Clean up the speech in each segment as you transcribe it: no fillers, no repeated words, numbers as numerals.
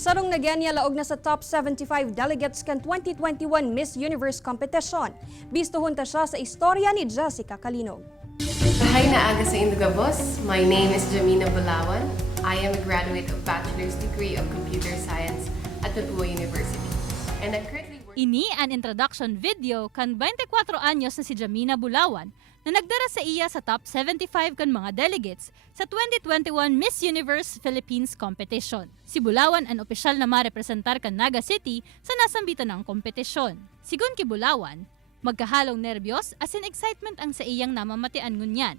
Sarong Nagueña laog na sa top 75 delegates kan 2021 Miss Universe competition. Bistuhon ta siya sa istorya ni Jessica Calinog. Hi na aga sa Induga Boss. My name is Jamina Bulawan. I am a graduate of Bachelor's Degree of Computer Science at Nagueña University. And I'm currently working... Ini an introduction video kan 24 anyos na si Jamina Bulawan na nagdara sa iya sa top 75 kan mga delegates sa 2021 Miss Universe Philippines competition. Si Bulawan ang opisyal na marepresentar kan Naga City sa nasambitan ng kompetisyon. Sigun ki Bulawan, magkahalong nerbiyos asin excitement ang sa iyang namamatian ngunyan.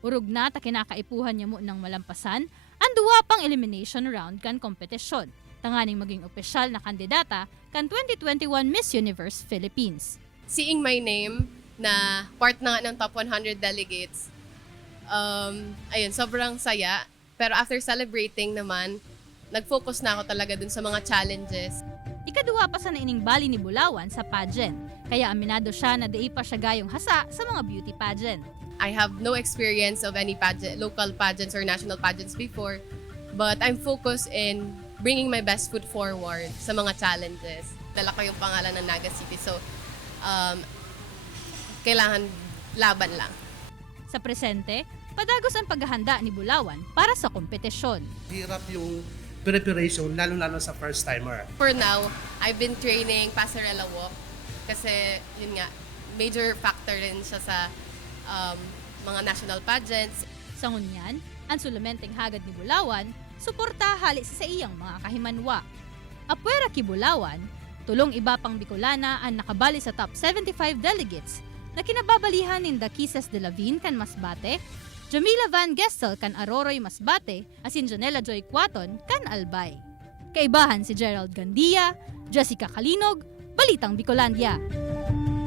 Urog na ta kinakaipuhan niya mo ng malampasan ang duwa pang elimination round kan kompetisyon. Tanganing maging opisyal na kandidata kan 2021 Miss Universe Philippines. Seeing my name na part na nga ng top 100 delegates, ayun, sobrang saya. Pero after celebrating naman, nag-focus na ako talaga dun sa mga challenges. Ikaduha pa sa naining bali ni Bulawan sa pageant, kaya aminado siya na di pa siya gayong hasa sa mga beauty pageant. I have no experience of any pageant, local pageants or national pageants before, but I'm focused in bringing my best foot forward sa mga challenges. Dala ko yung pangalan ng Naga City, so kailangan laban lang. Sa presente, padagos ang paghahanda ni Bulawan para sa kompetisyon. Hirap yung preparation, lalo-lalo sa first-timer. For now, I've been training passerella walk kasi yun nga, major factor rin siya sa mga national pageants. Sa ngunyan, ang sulumenteng hagad ni Bulawan, suporta hali sa iyang mga kahimanwa. Apwera ki Bulawan, tulong iba pang Bicolana ang nakabali sa top 75 delegates na kinababalihan ni Daquises de Lavin kan Masbate, Jamila Van Gestel kan Aroroy Masbate, asin Janela Joy Quaton kan Albay. Kaibahan si Gerald Gandia, Jessica Calinog, Balitang Bicolandia.